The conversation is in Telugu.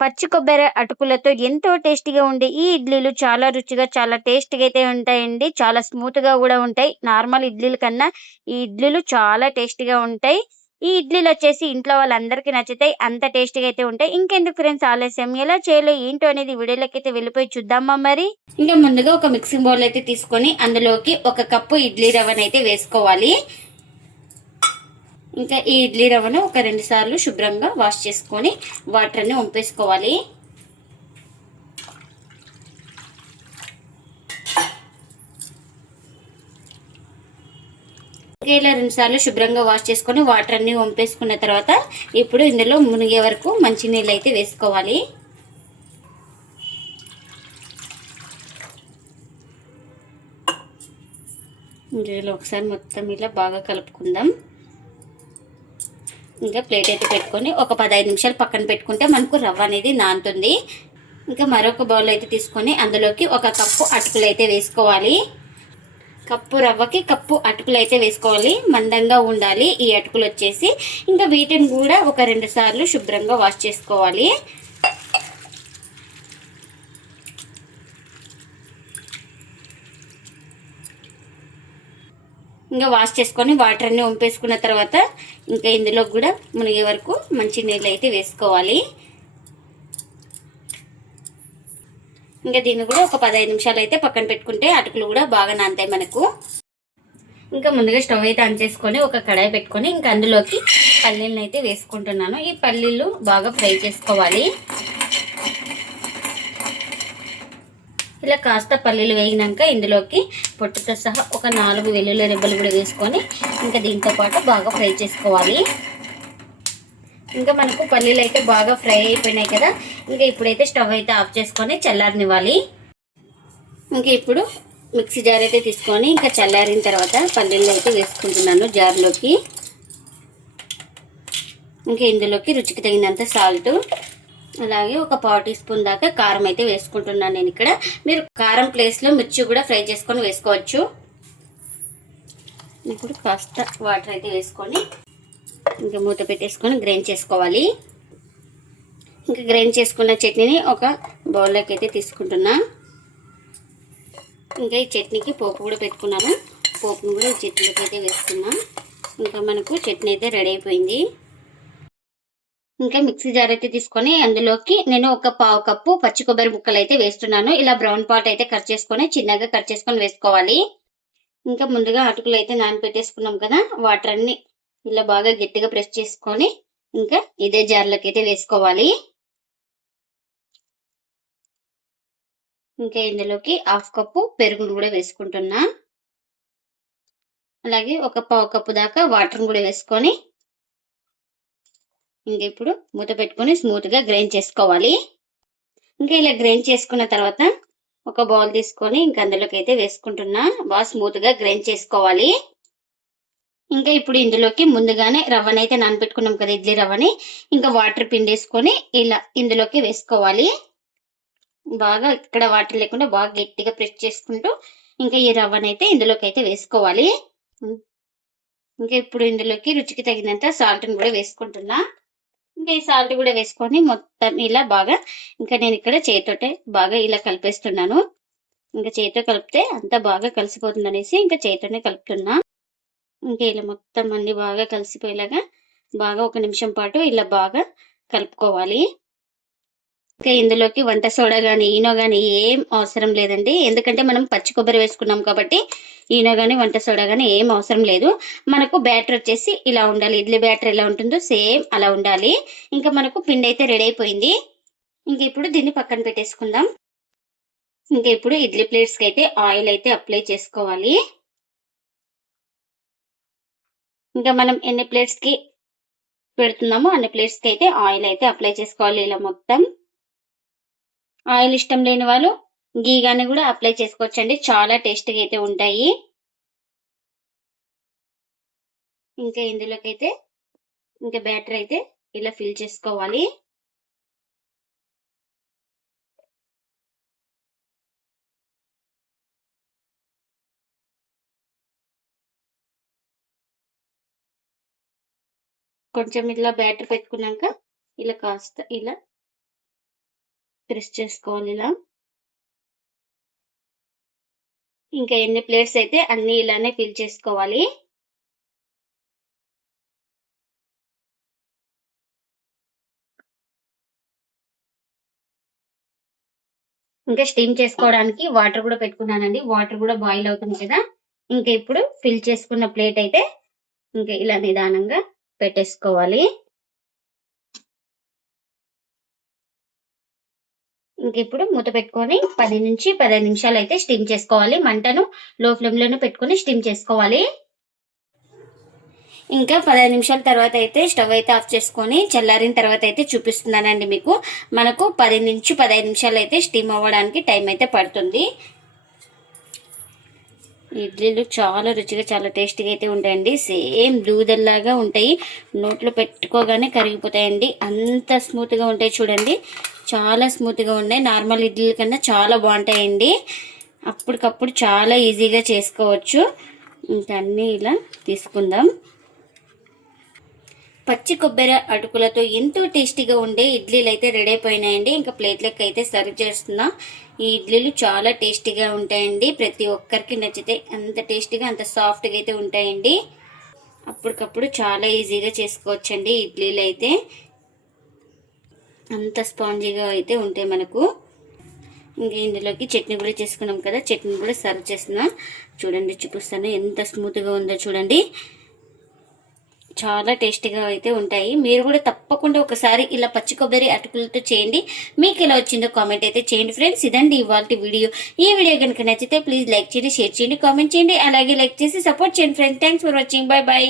పచ్చి కొబ్బరి అటుకులతో ఎంతో టేస్టీగా ఉండే ఈ ఇడ్లీలు చాలా రుచిగా, చాలా టేస్ట్‌గా అయితే ఉంటాయండి. చాలా స్మూత్‌గా గూడా ఉంటాయి. నార్మల్ ఇడ్లీల కన్నా ఈ ఇడ్లీలు చాలా టేస్టీగా ఉంటాయి. ఈ ఇడ్లీలొచ్చేసి ఇంట్లో వాళ్ళందరికీ నచ్చుతాయి. అంత టేస్టీగా అయితే ఉంటాయి. ఇంకెందుకు ఫ్రెండ్స్ ఆలస్యం ఎలా చేయాలో ఏంటో అనేది వీడియోలోకైతే వెళ్ళిపోయి చూద్దామా మరి? ఇంకా ముందుగా ఒక మిక్సింగ్ బౌల్ అయితే తీసుకొని అందులోకి ఒక కప్పు ఇడ్లీ రవ్వనైతే వేసుకోవాలి. ఇంకా ఈ ఇడ్లీ రవ్వను ఒక 2 సార్లు శుభ్రంగా వాష్ చేసుకొని వాటర్ అన్ని వంపేసుకోవాలి. ఇలా 2 సార్లు శుభ్రంగా వాష్ చేసుకొని వాటర్ అన్ని వంపేసుకున్న తర్వాత ఇప్పుడు ఇందులో మునిగే వరకు మంచినీళ్ళు అయితే వేసుకోవాలి. ఇందులో ఒకసారి మొత్తం ఇలా బాగా కలుపుకుందాం. ఇంకా ప్లేట్ అయితే పెట్టుకొని ఒక 15 నిమిషాలు పక్కన పెట్టుకుంటే మనకు రవ్వ అనేది నానుతుంది. ఇంకా మరొక బౌల్ అయితే తీసుకొని అందులోకి ఒక కప్పు అటుకులు అయితే వేసుకోవాలి. కప్పు రవ్వకి కప్పు అటుకులు అయితే వేసుకోవాలి. మందంగా ఉండాలి ఈ అటుకులు వచ్చేసి. ఇంకా వీటిని కూడా ఒక 2 సార్లు శుభ్రంగా వాష్ చేసుకోవాలి. ఇంకా వాష్ చేసుకొని వాటర్ అన్ని వంపేసుకున్న తర్వాత ఇంకా ఇందులో కూడా మునిగే వరకు మంచి నీళ్ళు అయితే వేసుకోవాలి. ఇంకా దీన్ని కూడా ఒక 15 నిమిషాలు అయితే పక్కన పెట్టుకుంటే అటుకులు కూడా బాగా నానతాయి మనకు. ఇంకా ముందుగా స్టవ్ అయితే ఆన్ చేసుకొని ఒక కడాయి పెట్టుకొని ఇంకా అందులోకి పల్లీలను అయితే వేసుకుంటున్నాను. ఈ పల్లీలు బాగా ఫ్రై చేసుకోవాలి. ఇలా కాస్త పల్లీలు వేగినాక ఇందులోకి పొట్టుతో సహా ఒక 4 వెల్లుల్లి రెబ్బలు కూడా వేసుకొని ఇంకా దీంతో పాటు బాగా ఫ్రై చేసుకోవాలి. ఇంకా మనకు పల్లీలు అయితే బాగా ఫ్రై అయిపోయినాయి కదా. ఇంకా ఇప్పుడైతే స్టవ్ అయితే ఆఫ్ చేసుకొని చల్లారనివ్వాలి. ఇంకా ఇప్పుడు మిక్సీ జార్ అయితే తీసుకొని ఇంకా చల్లారిన తర్వాత పల్లీలు అయితే వేసుకుంటున్నాను జార్లోకి. ఇంకా ఇందులోకి రుచికి తగినంత సాల్ట్, అలాగే ఒక 1/4 టీ స్పూన్ దాకా కారం అయితే వేసుకుంటున్నాను నేను ఇక్కడ. మీరు కారం ప్లేస్లో మిర్చి కూడా ఫ్రై చేసుకొని వేసుకోవచ్చు. ఇప్పుడు కాస్త వాటర్ అయితే వేసుకొని ఇంకా మూత పెట్టేసుకొని గ్రైండ్ చేసుకోవాలి. ఇంకా గ్రైండ్ చేసుకున్న చట్నీని ఒక బౌల్లోకి అయితే తీసుకుంటున్నా. ఇంకా ఈ చట్నీకి పోపు కూడా పెట్టుకున్నాను. పోపును కూడా ఈ చట్నీలోకి అయితే వేసుకున్నా. ఇంకా మనకు చట్నీ అయితే రెడీ అయిపోయింది. ఇంకా మిక్సీ జార్ అయితే తీసుకొని అందులోకి నేను ఒక 1/2 కప్పు పచ్చి కొబ్బరి ముక్కలు అయితే వేస్తున్నాను. ఇలా బ్రౌన్ పార్ట్ అయితే కట్ చేసుకొని చిన్నగా కట్ చేసుకొని వేసుకోవాలి. ఇంకా ముందుగా అటుకులు అయితే నానబెట్టేసుకున్నాం కదా, వాటర్ అన్ని ఇలా బాగా గట్టిగా ప్రెస్ చేసుకొని ఇంకా ఇదే జార్లోకి అయితే వేసుకోవాలి. ఇంకా ఇందులోకి 1/2 కప్పు పెరుగును కూడా వేసుకుంటున్నా. అలాగే ఒక 1/4 కప్పు దాకా వాటర్ కూడా వేసుకొని ఇంకా ఇప్పుడు మూత పెట్టుకొని స్మూత్గా గ్రైండ్ చేసుకోవాలి. ఇంకా ఇలా గ్రైండ్ చేసుకున్న తర్వాత ఒక బౌల్ తీసుకొని ఇంకా అందులోకి అయితే వేసుకుంటున్నా. బాగా స్మూత్గా గ్రైండ్ చేసుకోవాలి. ఇంకా ఇప్పుడు ఇందులోకి ముందుగానే రవ్వనైతే నానబెట్టుకున్నాం కదా, ఇడ్లీ రవ్వని ఇంకా వాటర్ పిండేసుకొని ఇలా ఇందులోకి వేసుకోవాలి. బాగా ఇక్కడ వాటర్ లేకుండా బాగా గట్టిగా ప్రెస్ చేసుకుంటూ ఇంకా ఈ రవ్వనైతే ఇందులోకి అయితే వేసుకోవాలి. ఇంకా ఇప్పుడు ఇందులోకి రుచికి తగినంత సాల్ట్ని కూడా వేసుకుంటున్నా. ఇంకా ఈ సాల్ట్ కూడా వేసుకొని మొత్తం ఇలా బాగా ఇంకా నేను ఇక్కడ చేతితోటే బాగా ఇలా కలిపేస్తున్నాను. ఇంకా చేతితో కలిపితే అంతా బాగా కలిసిపోతుంది అనేసి ఇంకా చేతితోనే కలుపుతున్నా. ఇంకా ఇలా మొత్తం అన్ని బాగా కలిసిపోయేలాగా బాగా 1 నిమిషం పాటు ఇలా బాగా కలుపుకోవాలి. ఇంకా ఇందులోకి వంట సోడా కానీ ఈనో కానీ ఏం అవసరం లేదండి. ఎందుకంటే మనం పచ్చి కొబ్బరి వేసుకున్నాం కాబట్టి ఈనో కానీ వంట సోడా కానీ ఏం అవసరం లేదు. మనకు బ్యాటర్ వచ్చేసి ఇలా ఉండాలి. ఇడ్లీ బ్యాటర్ ఎలా ఉంటుందో సేమ్ అలా ఉండాలి. ఇంకా మనకు పిండి అయితే రెడీ అయిపోయింది. ఇంక ఇప్పుడు దీన్ని పక్కన పెట్టేసుకుందాం. ఇంకా ఇప్పుడు ఇడ్లీ ప్లేట్స్కి అయితే ఆయిల్ అయితే అప్లై చేసుకోవాలి. ఇంకా మనం ఎన్ని ప్లేట్స్కి పెడుతున్నామో అన్ని ప్లేట్స్కి అయితే ఆయిల్ అయితే అప్లై చేసుకోవాలి. ఇలా మొత్తం ఆయిల్ ఇష్టం లేని వాళ్ళు గీ గాని కూడా అప్లై చేసుకోవచ్చండి. చాలా టేస్టీగా అయితే ఉంటాయి. ఇంకా ఇందులోకి అయితే ఇంకా బ్యాటర్ అయితే ఇలా ఫిల్ చేసుకోవాలి. కొంచెం ఇలా బ్యాటర్ పెట్టుకున్నాక ఇలా కాస్త ఇలా ప్రెస్ చేసుకోవాలి ఇలా. ఇంకా ఎన్ని ప్లేట్స్ అయితే అన్ని ఇలానే ఫిల్ చేసుకోవాలి. ఇంకా స్టీమ్ చేసుకోవడానికి వాటర్ కూడా పెట్టుకున్నానండి. వాటర్ కూడా బాయిల్ అవుతుంది కదా. ఇంకా ఇప్పుడు ఫిల్ చేసుకున్న ప్లేట్ అయితే ఇంకా ఇలా నిదానంగా పెట్టేసుకోవాలి. ఇంక ఇప్పుడు మూత పెట్టుకొని 10 నుంచి 15 నిమిషాలు అయితే స్టీమ్ చేసుకోవాలి. మంటను లో ఫ్లేమ్ లోనే పెట్టుకొని స్టీమ్ చేసుకోవాలి. ఇంకా 15 నిమిషాల తర్వాత అయితే స్టవ్ అయితే ఆఫ్ చేసుకొని చల్లారిన తర్వాత అయితే చూపిస్తున్నానండి మీకు. మనకు 10 నుంచి 15 నిమిషాలు అయితే స్టీమ్ అవ్వడానికి టైం అయితే పడుతుంది. ఇడ్లీలు చాలా రుచిగా చాలా టేస్టీగా అయితే ఉంటాయండి. సేమ్ దూదల్లాగా ఉంటాయి, నోట్లో పెట్టుకోగానే కరిగిపోతాయండి. అంత స్మూత్గా ఉంటాయి చూడండి, చాలా స్మూత్గా ఉన్నాయి. నార్మల్ ఇడ్లీల కన్నా చాలా బాగుంటాయండి. అప్పటికప్పుడు చాలా ఈజీగా చేసుకోవచ్చు. ఇంకా అన్నీ ఇలా తీసుకుందాం. పచ్చి కొబ్బరి అటుకులతో ఎంతో టేస్టీగా ఉండే ఇడ్లీలు అయితే రెడీ అయిపోయినాయండి. ఇంకా ప్లేట్లకి అయితే సర్వ్ చేస్తున్నా. ఈ ఇడ్లీలు చాలా టేస్టీగా ఉంటాయండి. ప్రతి ఒక్కరికి నచ్చితే అంత టేస్టీగా అంత సాఫ్ట్గా అయితే ఉంటాయండి. అప్పటికప్పుడు చాలా ఈజీగా చేసుకోవచ్చండి ఇడ్లీలు అయితే. అంత స్పాంజీగా అయితే ఉంటాయి మనకు. ఇంకా ఇందులోకి చట్నీ కూడా చేసుకున్నాం కదా, చట్నీ కూడా సర్వ్ చేస్తున్నా. చూడండి, చూపిస్తాను ఎంత స్మూత్గా ఉందో చూడండి. చాలా టేస్టీగా అయితే ఉంటాయి. మీరు కూడా తప్పకుండా ఒకసారి ఇలా పచ్చి కొబ్బరి అటుకులతో చేయండి. మీకు ఎలా వచ్చిందో కామెంట్ అయితే చేయండి ఫ్రెండ్స్. ఇదండి ఇవాల్టి వీడియో. ఈ వీడియో కనుక నచ్చితే ప్లీజ్ లైక్ చేయండి, షేర్ చేయండి, కామెంట్ చేయండి. అలాగే లైక్ చేసి సపోర్ట్ చేయండి friends. Thanks for watching. By by.